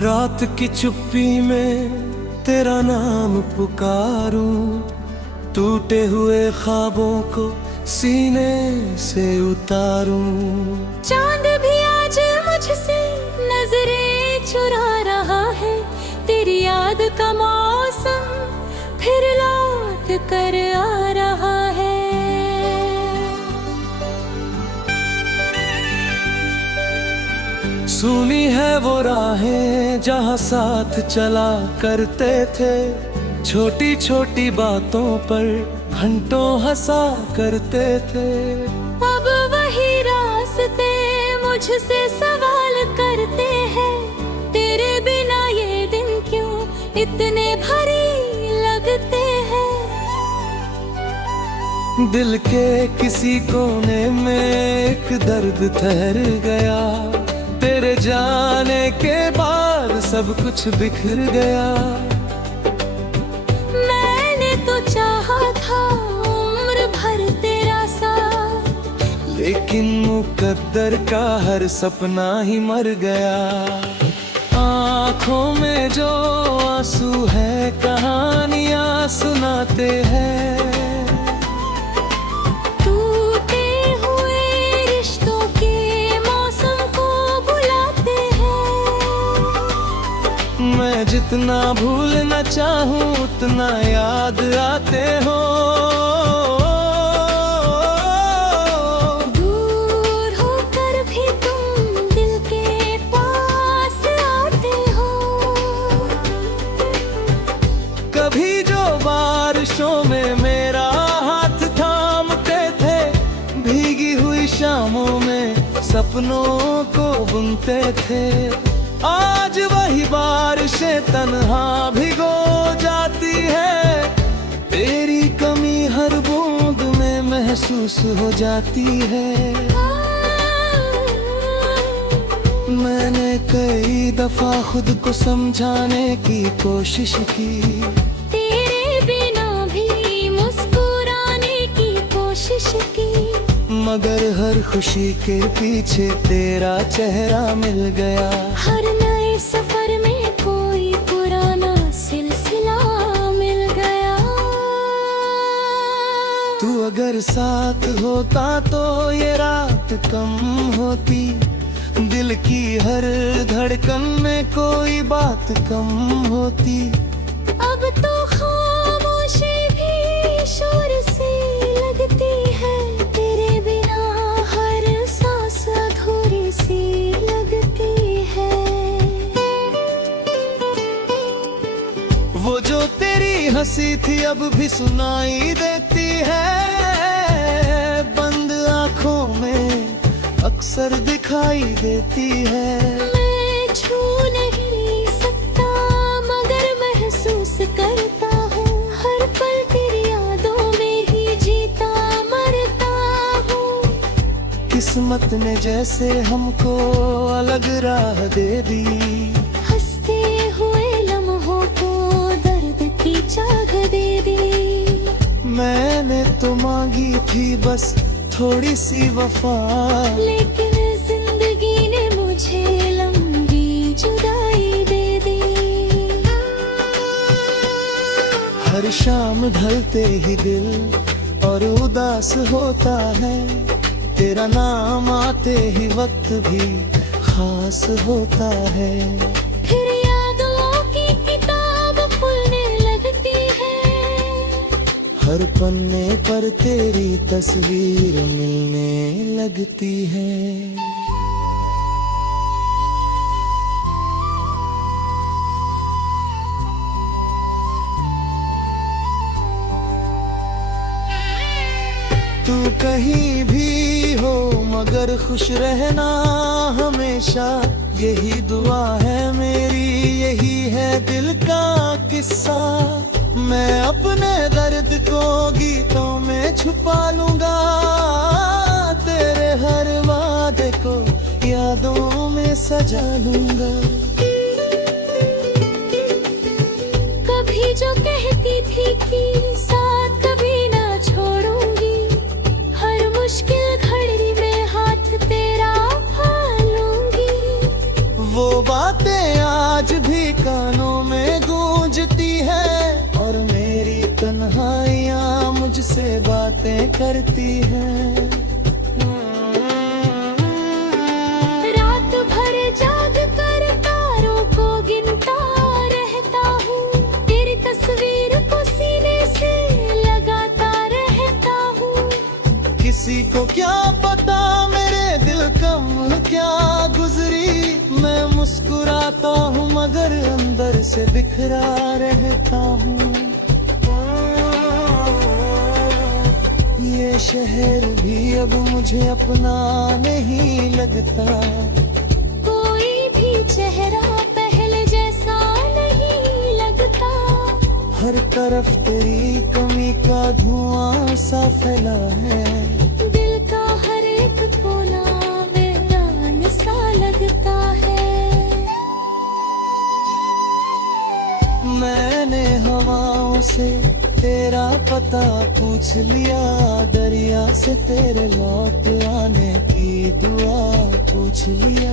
रात की चुप्पी में तेरा नाम पुकारूं, टूटे हुए ख्वाबों को सीने से उतारूं। चांद भी आज मुझसे नजरें चुरा रहा है, तेरी याद का मौसम फिर लौट कर आ रहा है। सुनी है वो राहें जहाँ साथ चला करते थे, छोटी छोटी बातों पर घंटों हंसा करते थे। अब वही रास्ते मुझसे सवाल करते हैं, तेरे बिना ये दिन क्यों इतने भारी लगते हैं। दिल के किसी कोने में एक दर्द ठहर गया, तेरे जाने के बाद सब कुछ बिखर गया। मैंने तो चाहा था उम्र भर तेरा साथ, लेकिन मुकद्दर का हर सपना ही मर गया। आँखों में जो आंसू है कहानियाँ सुनाते हैं, मैं जितना भूलना चाहूं उतना याद आते हो। दूर होकर भी तुम दिल के पास आते हो। कभी जो बारिशों में मेरा हाथ थामते थे, भीगी हुई शामों में सपनों को बुनते थे। आज वही बारिशें तन्हा भिगो जाती है, तेरी कमी हर बूंद में महसूस हो जाती है। मैंने कई दफा खुद को समझाने की कोशिश की, तेरे बिना भी मुस्कुराने की कोशिश की, मगर हर खुशी के पीछे तेरा चेहरा मिल गया। हर नए सफर में कोई पुराना सिलसिला मिल गया। तू अगर साथ होता तो ये रात कम होती, दिल की हर धड़कन में कोई बात कम होती। अब तो खामोशी भी शोर सी लगती है, तेरे बिना हर सांस अधूरी सी लगती है। वो जो तेरी हंसी थी अब भी सुनाई देती है, बंद आँखों में अक्सर दिखाई देती है। मैं छू नहीं सकता मगर महसूस करता हूँ, हर पल तेरी यादों में ही जीता मरता हूँ। किस्मत ने जैसे हमको अलग राह दे दी, हंसते हुए लम्हों को दर्द की चाह दे दी। मैंने तो मांगी थी बस थोड़ी सी वफा, लेकिन जिंदगी ने मुझे लंबी जुदाई दे दी। हर शाम ढलते ही दिल और उदास होता है, तेरा नाम आते ही वक्त भी खास होता है। फिर यादों की किताब खुलने लगती है, हर पन्ने पर तेरी तस्वीर मिलने लगती है। तू कहीं भी हो मगर खुश रहना हमेशा, यही दुआ है मेरी, यही है दिल का किस्सा। मैं अपने दर्द को गीतों में छुपा लूंगा, तेरे हर वादे को यादों में सजा लूंगा। कभी जो कहती थी कि साथ कभी ना छोड़ूंगी, हर मुश्किल घड़ी में हाथ तेरा भालूंगी। वो बातें आज बातें करती है। रात भर जाग कर तारों को गिनता रहता हूँ, तेरी तस्वीर को सीने से लगाता रहता हूँ। किसी को क्या पता मेरे दिल कम क्या गुजरी, मैं मुस्कुराता हूँ मगर अंदर से बिखरा रहता हूँ। ये शहर भी अब मुझे अपना नहीं लगता, कोई भी चेहरा पहले जैसा नहीं लगता। हर तरफ तेरी कमी का धुआं सा फैला है, दिल का हर एक कोना वीरान सा लगता है। मैंने हवाओं से तेरा पता पूछ लिया, दरिया से तेरे लौट आने की दुआ पूछ लिया।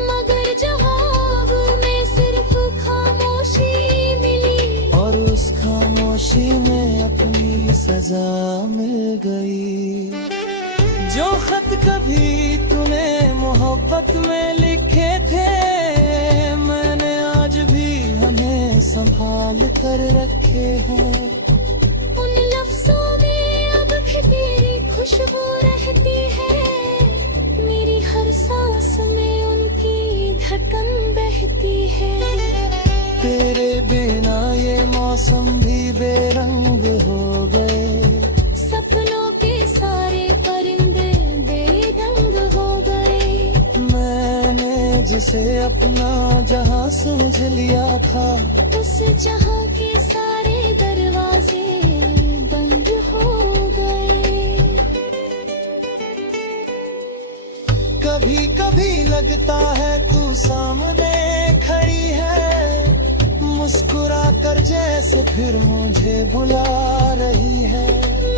मगर जवाब में सिर्फ खामोशी मिली, और उस खामोशी में अपनी सजा मिल गई। जो खत कभी तूने मोहब्बत में लिखे थे, मैंने आज भी उन्हें संभाल कर रखे हैं। उन लफ्जों में अब भी तेरी खुशबू रहती है, मेरी हर सांस में उनकी धड़कन बहती है। तेरे बिना ये मौसम भी बेरंग हो गए, सपनों के सारे परिंदे बेरंग हो गए। मैंने जिसे अपना जहां समझ लिया था, उस जहां के सारे दरवाजे बंद हो गए। कभी कभी लगता है तू सामने खड़ी है, मुस्कुरा कर जैसे फिर मुझे बुला रही है।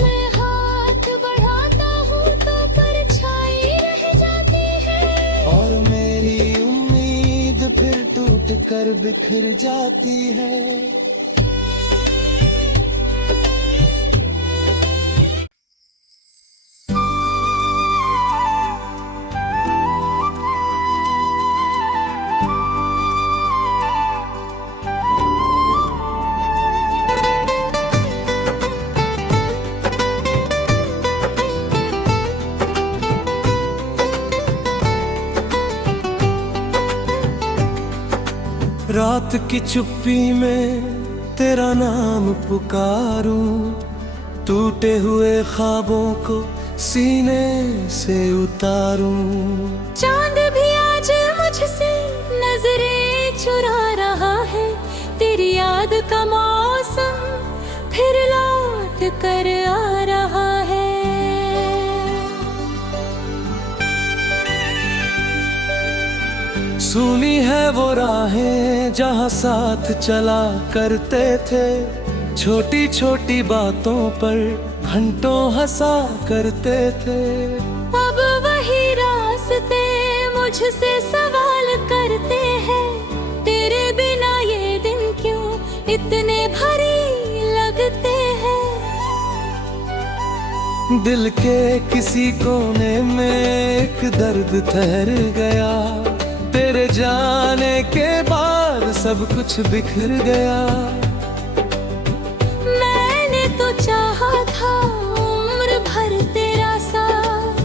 मैं हाथ बढ़ाता हूँ तो परछाई रह जाती है, और मेरी उम्मीद फिर टूट कर बिखर जाती है। रात की चुप्पी में तेरा नाम पुकारूं, टूटे हुए ख्वाबों को सीने से उतारूं। चांद भी आज मुझसे नजरें चुरा रहा है, तेरी याद का मौसम फिर लौट कर आ रहा है। सुनी है वो राहें जहाँ साथ चला करते थे, छोटी छोटी बातों पर घंटों हंसा करते थे। अब वही रास्ते मुझसे सवाल करते हैं, तेरे बिना ये दिन क्यों इतने भारी लगते हैं। दिल के किसी कोने में एक दर्द ठहर गया, तेरे जाने के बाद सब कुछ बिखर गया। मैंने तो चाहा था उम्र भर तेरा साथ,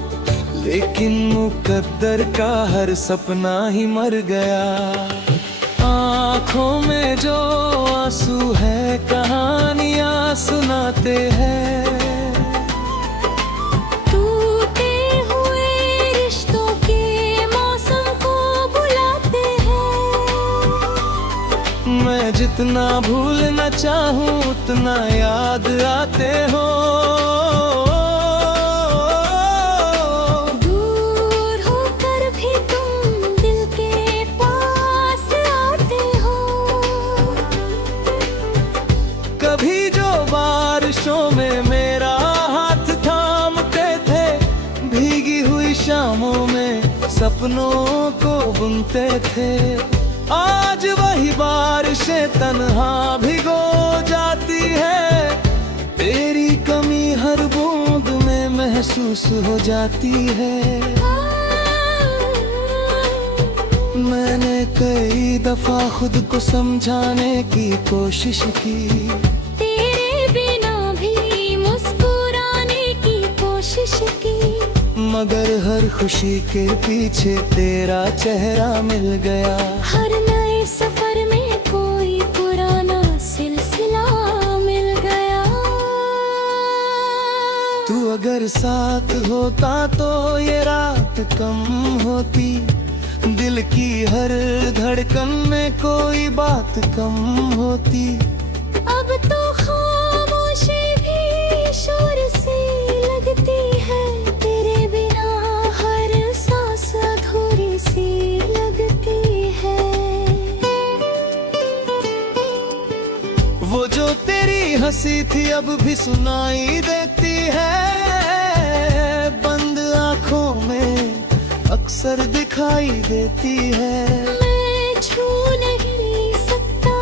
लेकिन मुकद्दर का हर सपना ही मर गया। आँखों में जो आंसू है कहानियाँ सुनाते हैं, टूटे हुए रिश्तों के मौसम को बुलाते हैं। मैं जितना भूलना चाहूँ उतना याद आते हो। दूर होकर भी तुम दिल के पास आते हो। कभी जो बारिशों में मेरा हाथ थामते थे, भीगी हुई शामों में सपनों को बुनते थे, आज वही बारिशें तन्हा भिगो जाती है। तेरी कमी हर बूंद में महसूस हो जाती है। मैंने कई दफा खुद को समझाने की कोशिश की, तेरे बिना भी मुस्कुराने की कोशिश की, मगर हर खुशी के पीछे तेरा चेहरा मिल गया। हर नए सफर में कोई पुराना सिलसिला मिल गया। तू अगर साथ होता तो ये रात कम होती, दिल की हर धड़कन में कोई बात कम होती। अब तो खामोशी भी शोर सी लगती है, तेरे बिना हर सांस अधूरी सी लगती है। वो जो तेरी हंसी थी अब भी सुनाई देती है, बंद आँखों में अक्सर दिखाई देती है। मैं छू नहीं सकता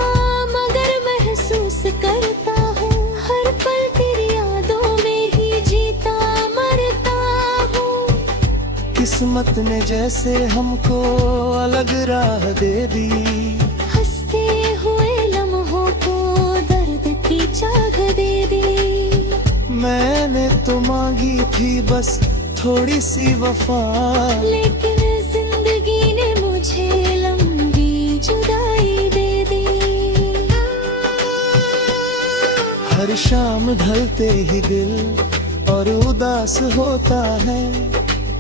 मगर महसूस करता हूँ, हर पल तेरी यादों में ही जीता मरता हूँ। किस्मत ने जैसे हमको अलग राह दे दी, हंसते हुए लम्हों को दर्द की चाह दे दी। मैंने तो मांगी थी बस थोड़ी सी वफा, लेकिन जिंदगी ने मुझे लंबी जुदाई दे दी। हर शाम ढलते ही दिल और उदास होता है,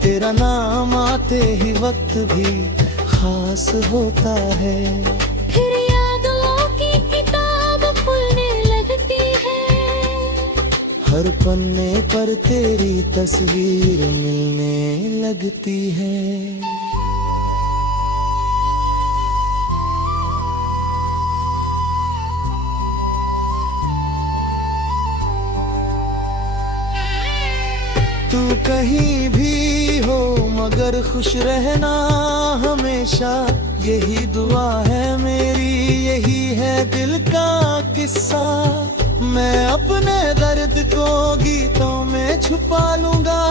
तेरा नाम आते ही वक्त भी खास होता है। फिर यादों की किताब खुलने लगती है, हर पन्ने पर तेरी तस्वीर मिलने लगती है। तू कहीं भी हो मगर खुश रहना हमेशा, यही दुआ है मेरी, यही है दिल का किस्सा। मैं अपने दर्द को गीतों में छुपा लूंगा,